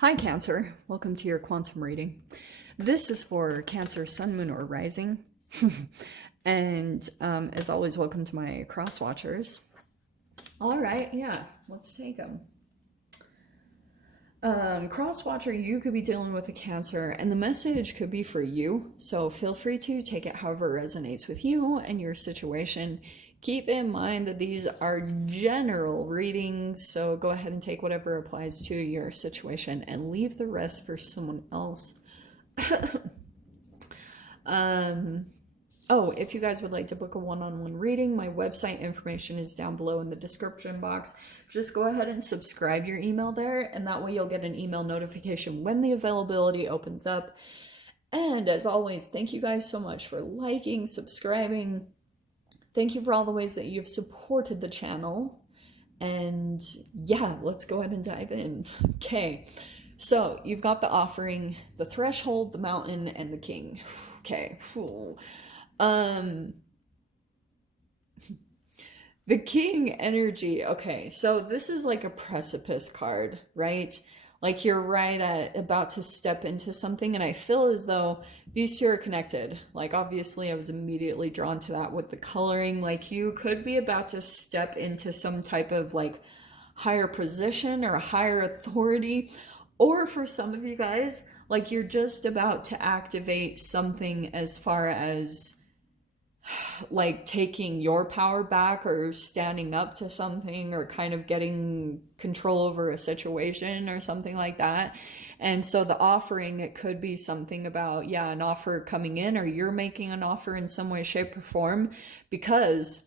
Hi Cancer, welcome to your quantum reading. This is for Cancer, Sun, Moon, or Rising. And as always, welcome to my cross watchers. All right, yeah, let's take them. Cross watcher, you could be dealing with a Cancer, and the message could be for you. So feel free to take it however resonates with you and your situation. Keep in mind that these are general readings, so go ahead and take whatever applies to your situation and leave the rest for someone else. Oh, if you guys would like to book a one-on-one reading, my website information is down below in the description box. Just go ahead and subscribe your email there, and that way you'll get an email notification when the availability opens up. And as always, thank you guys so much for liking, subscribing. Thank you for all the ways that you've supported the channel. And yeah, let's go ahead and dive in. Okay, so you've got the offering, the threshold, the mountain, and the king. Okay, the king energy. Okay, so this is like a precipice card, right? Like you're right at about to step into something, and I feel as though these two are connected. Like obviously I was immediately drawn to that with the coloring. Like you could be about to step into some type of like higher position or a higher authority, or for some of you guys, like you're just about to activate something as far as like taking your power back or standing up to something or kind of getting control over a situation or something like that. And so the offering, it could be something about, yeah, an offer coming in, or you're making an offer in some way, shape, or form, because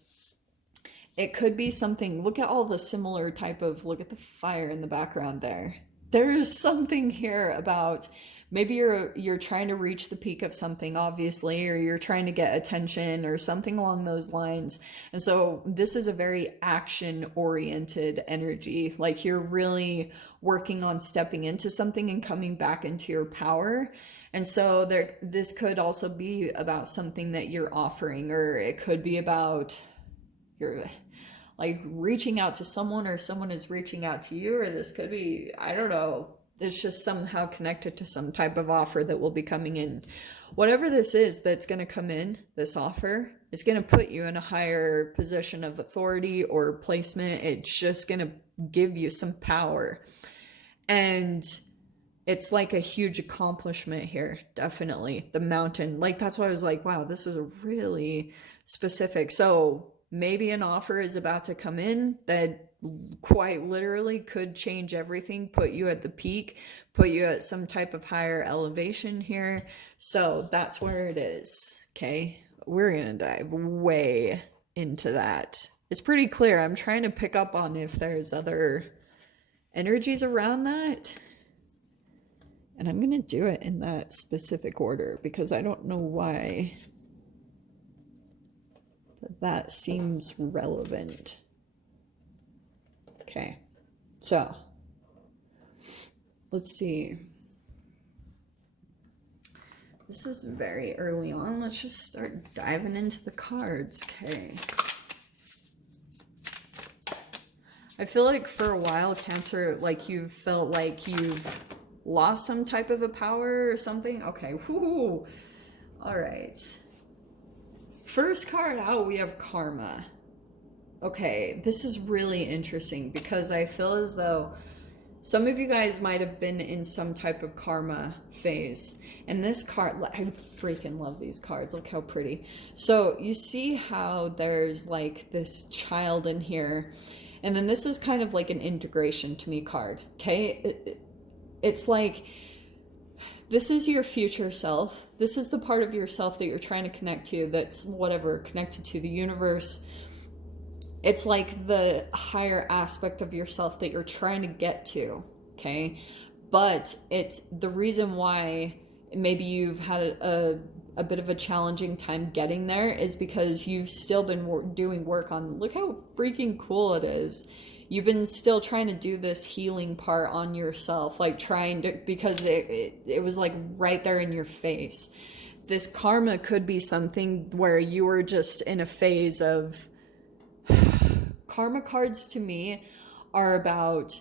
it could be something. Look at all the similar type of, look at the fire in the background there. There is something here about maybe you're trying to reach the peak of something, obviously, or you're trying to get attention or something along those lines. And so this is a very action-oriented energy. Like you're really working on stepping into something and coming back into your power. And so this could also be about something that you're offering, or it could be about your like reaching out to someone, or someone is reaching out to you, or this could be, I don't know, it's just somehow connected to some type of offer that will be coming in. Whatever this is that's going to come in, this offer, is going to put you in a higher position of authority or placement. It's just going to give you some power. And it's like a huge accomplishment here, definitely. The mountain, like that's why I was like, wow, this is a really specific. So maybe an offer is about to come in that quite literally could change everything, put you at the peak, put you at some type of higher elevation here. So that's where it is. Okay, we're gonna dive way into that. It's pretty clear. I'm trying to pick up on if there's other energies around that, and I'm gonna do it in that specific order because I don't know why that seems relevant. Okay, so let's see. This is very early on. Let's just start diving into the cards. Okay. I feel like for a while, Cancer, like you've felt like you've lost some type of a power or something. Okay, whoo. All right. First card out, we have Karma. Okay, this is really interesting because I feel as though some of you guys might have been in some type of karma phase. And this card, I freaking love these cards. Look how pretty. So you see how there's like this child in here. And then this is kind of like an integration to me card. Okay, it's like this is your future self. This is the part of yourself that you're trying to connect to, that's whatever, connected to the universe. It's like the higher aspect of yourself that you're trying to get to, okay? But it's the reason why maybe you've had a bit of a challenging time getting there is because you've still been doing work on, look how freaking cool it is. You've been still trying to do this healing part on yourself, like trying to, because it was like right there in your face. This karma could be something where you were just in a phase of, karma cards to me are about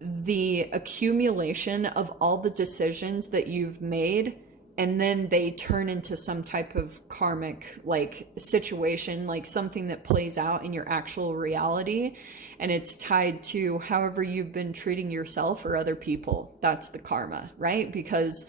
the accumulation of all the decisions that you've made, and then they turn into some type of karmic like situation, like something that plays out in your actual reality, and it's tied to however you've been treating yourself or other people. That's the karma, right? Because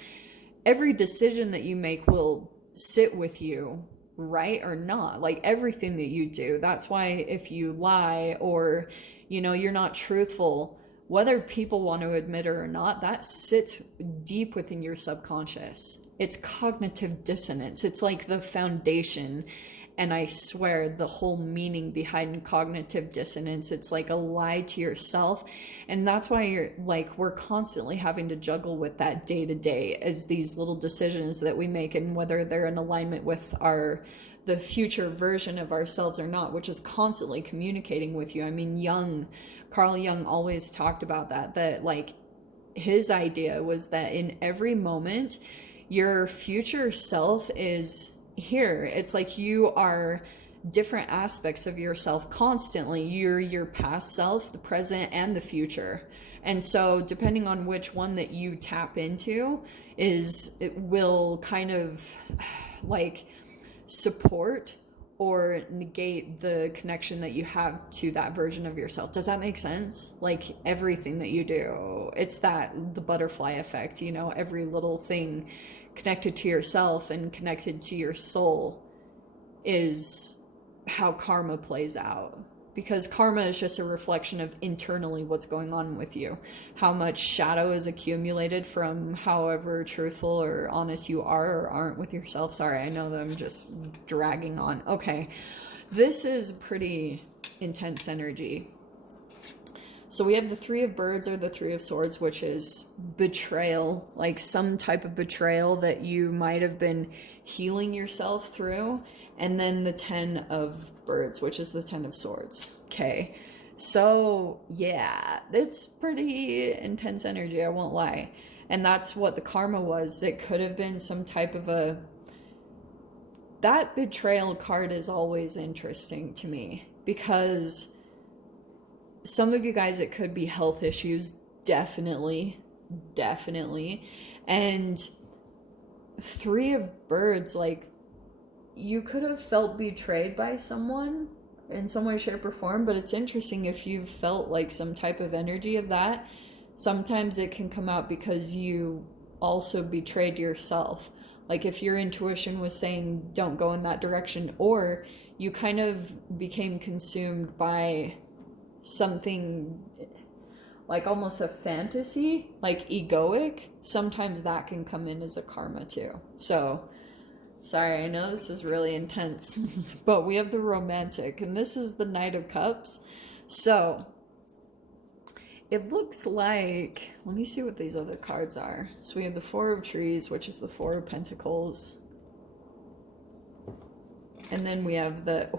every decision that you make will sit with you, right or not, like everything that you do. That's why if you lie or you're not truthful, whether people want to admit it or not, that sits deep within your subconscious. It's cognitive dissonance. It's like the foundation. And I swear the whole meaning behind cognitive dissonance, it's like a lie to yourself. And that's why we're constantly having to juggle with that day to day as these little decisions that we make, and whether they're in alignment with the future version of ourselves or not, which is constantly communicating with you. I mean, Carl Jung always talked about that like his idea was that in every moment, your future self is here. It's like you are different aspects of yourself constantly. You're your past self, the present, and the future. And so depending on which one that you tap into, it will kind of like support or negate the connection that you have to that version of yourself. Does that make sense? Like everything that you do, it's the butterfly effect, every little thing connected to yourself and connected to your soul is how karma plays out. Because karma is just a reflection of internally what's going on with you. How much shadow is accumulated from however truthful or honest you are or aren't with yourself. Sorry, I know that I'm just dragging on. Okay, this is pretty intense energy. So we have the Three of Birds or the Three of Swords, which is betrayal, like some type of betrayal that you might have been healing yourself through. And then the Ten of Birds, which is the Ten of Swords. Okay, so yeah, it's pretty intense energy, I won't lie. And that's what the karma was. It could have been some type of that betrayal card is always interesting to me, because some of you guys, it could be health issues, definitely. And Three of Birds, like, you could have felt betrayed by someone in some way, shape, or form, but it's interesting if you've felt like some type of energy of that. Sometimes it can come out because you also betrayed yourself. Like if your intuition was saying don't go in that direction, or you kind of became consumed by something like almost a fantasy, like egoic, sometimes that can come in as a karma too. So sorry, I know this is really intense, but we have the Romantic, and this is the Knight of Cups. So it looks like, let me see what these other cards are. So we have the Four of Trees, which is the Four of Pentacles. And then we have the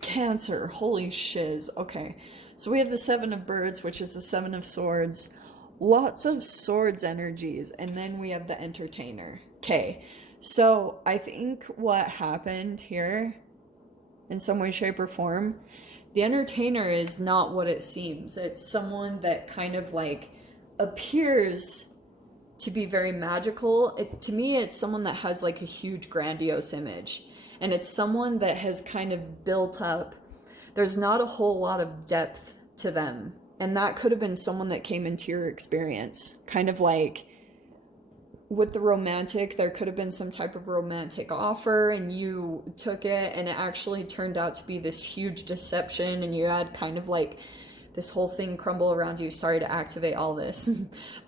Cancer, holy shiz. Okay, so we have the Seven of Birds, which is the Seven of Swords. Lots of swords energies. And then we have the Entertainer. Okay. So I think what happened here, in some way, shape, or form, the Entertainer is not what it seems. It's someone that kind of like appears to be very magical. To me, it's someone that has like a huge grandiose image. And it's someone that has kind of built up. There's not a whole lot of depth to them. And that could have been someone that came into your experience. Kind of like, with the Romantic, there could have been some type of romantic offer and you took it, and it actually turned out to be this huge deception, and you had kind of like this whole thing crumble around you. Sorry to activate all this,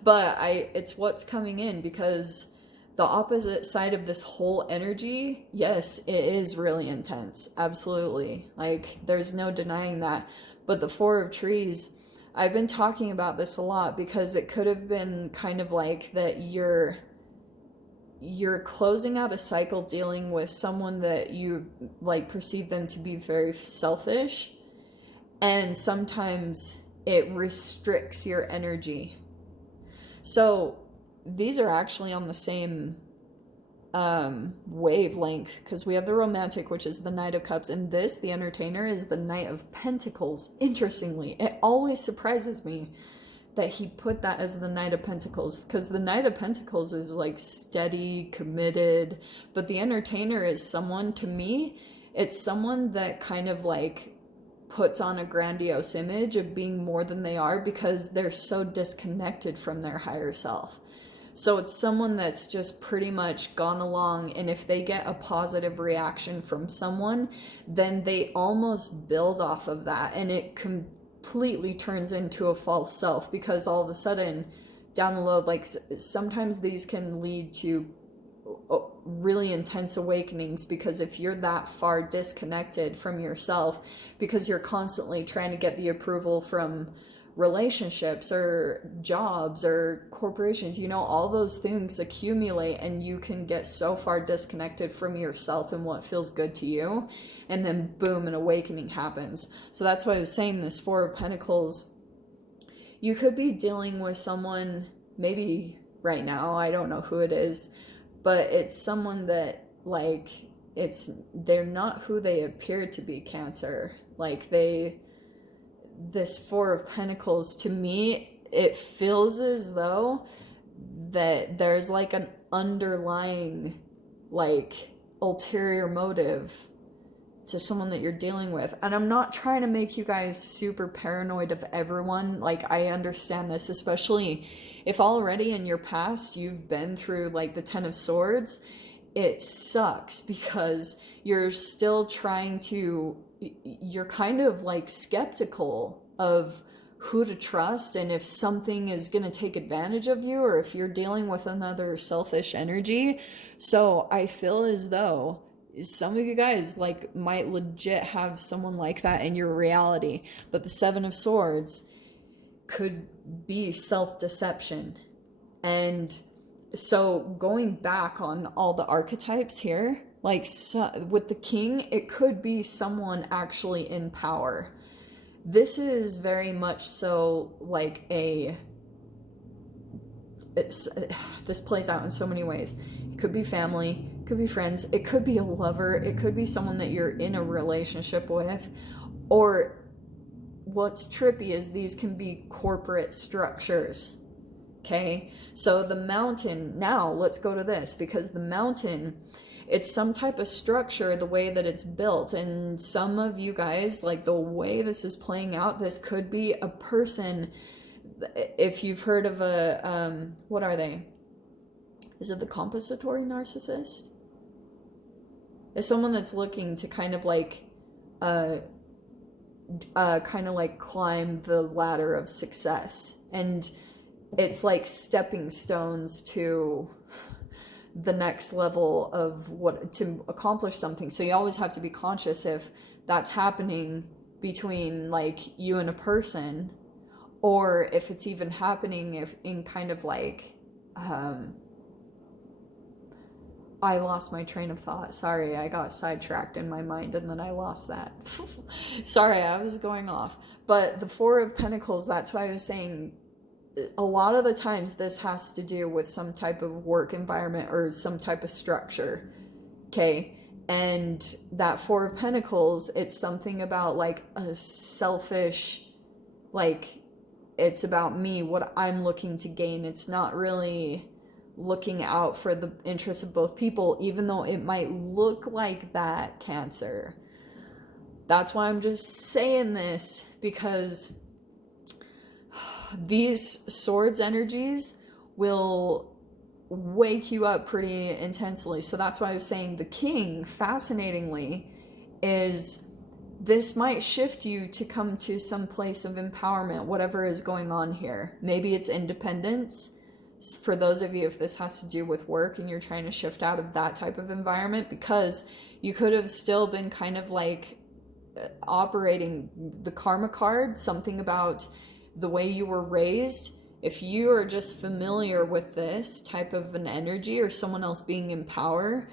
but it's what's coming in, because the opposite side of this whole energy, yes, it is really intense. Absolutely. Like there's no denying that. But the Four of Trees, I've been talking about this a lot, because it could have been kind of like that you're closing out a cycle dealing with someone that you like perceive them to be very selfish, and sometimes it restricts your energy. So these are actually on the same wavelength, because we have the Romantic, which is the Knight of Cups, and the Entertainer, is the Knight of Pentacles. Interestingly, it always surprises me that he put that as the Knight of Pentacles, because the Knight of Pentacles is like steady, committed, but the Entertainer is someone, to me, it's someone that kind of like puts on a grandiose image of being more than they are because they're so disconnected from their higher self. So it's someone that's just pretty much gone along, and if they get a positive reaction from someone, then they almost build off of that, and it completely turns into a false self, because all of a sudden down the road, like sometimes these can lead to really intense awakenings, because if you're that far disconnected from yourself because you're constantly trying to get the approval from relationships or jobs or corporations, you know, all those things accumulate, and you can get so far disconnected from yourself and what feels good to you, and then boom, an awakening happens. So that's why I was saying this Four of Pentacles, you could be dealing with someone maybe right now, I don't know who it is, but it's someone that like they're not who they appear to be, Cancer. Like this Four of Pentacles, to me, it feels as though that there's like an underlying like ulterior motive to someone that you're dealing with. And I'm not trying to make you guys super paranoid of everyone. Like, I understand this, especially if already in your past you've been through like the Ten of Swords. It sucks because you're still trying to, you're kind of like skeptical of who to trust and if something is going to take advantage of you, or if you're dealing with another selfish energy. So I feel as though some of you guys like might legit have someone like that in your reality, but the Seven of Swords could be self-deception. And so going back on all the archetypes here, like with the King, it could be someone actually in power. This is very much so like this plays out in so many ways. It could be family, it could be friends, it could be a lover, it could be someone that you're in a relationship with, or what's trippy is these can be corporate structures. Okay, so the Mountain, now let's go to this, because the Mountain, it's some type of structure, the way that it's built. And some of you guys, like the way this is playing out, this could be a person, if you've heard of a, what are they? Is it the compensatory narcissist? It's someone that's looking to kind of like, climb the ladder of success. And it's like stepping stones to the next level of what to accomplish something. So you always have to be conscious if that's happening between like you and a person, or if it's even happening if in kind of like I lost my train of thought. Sorry, I got sidetracked in my mind and then I lost that. Sorry, I was going off. But the Four of Pentacles, that's why I was saying a lot of the times this has to do with some type of work environment or some type of structure. Okay. And that Four of Pentacles, it's something about like a selfish, like it's about me, what I'm looking to gain. It's not really looking out for the interests of both people, even though it might look like that, Cancer. That's why I'm just saying this, because these swords energies will wake you up pretty intensely. So that's why I was saying the King, fascinatingly, is this might shift you to come to some place of empowerment, whatever is going on here. Maybe it's independence. For those of you, if this has to do with work and you're trying to shift out of that type of environment, because you could have still been kind of like operating the karma card, something about the way you were raised. If you are just familiar with this type of an energy or someone else being in power,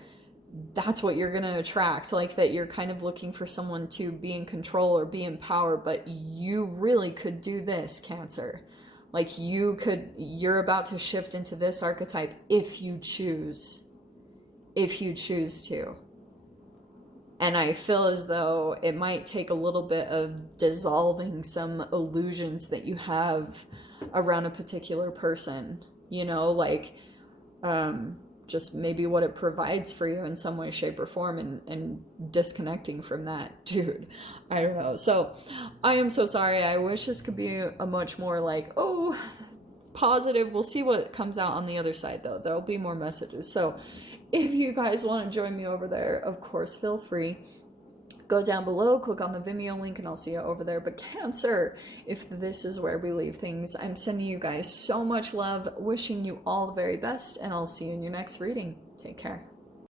that's what you're going to attract. Like that you're kind of looking for someone to be in control or be in power, but you really could do this, Cancer. Like you're about to shift into this archetype if you choose to. And I feel as though it might take a little bit of dissolving some illusions that you have around a particular person, you know, like just maybe what it provides for you in some way, shape, or form, and disconnecting from that. Dude, I don't know. So I am so sorry. I wish this could be a much more like, oh, positive. We'll see what comes out on the other side, though. There'll be more messages. So if you guys want to join me over there, of course, feel free. Go down below, click on the Vimeo link, and I'll see you over there. But Cancer, if this is where we leave things, I'm sending you guys so much love, wishing you all the very best, and I'll see you in your next reading. Take care.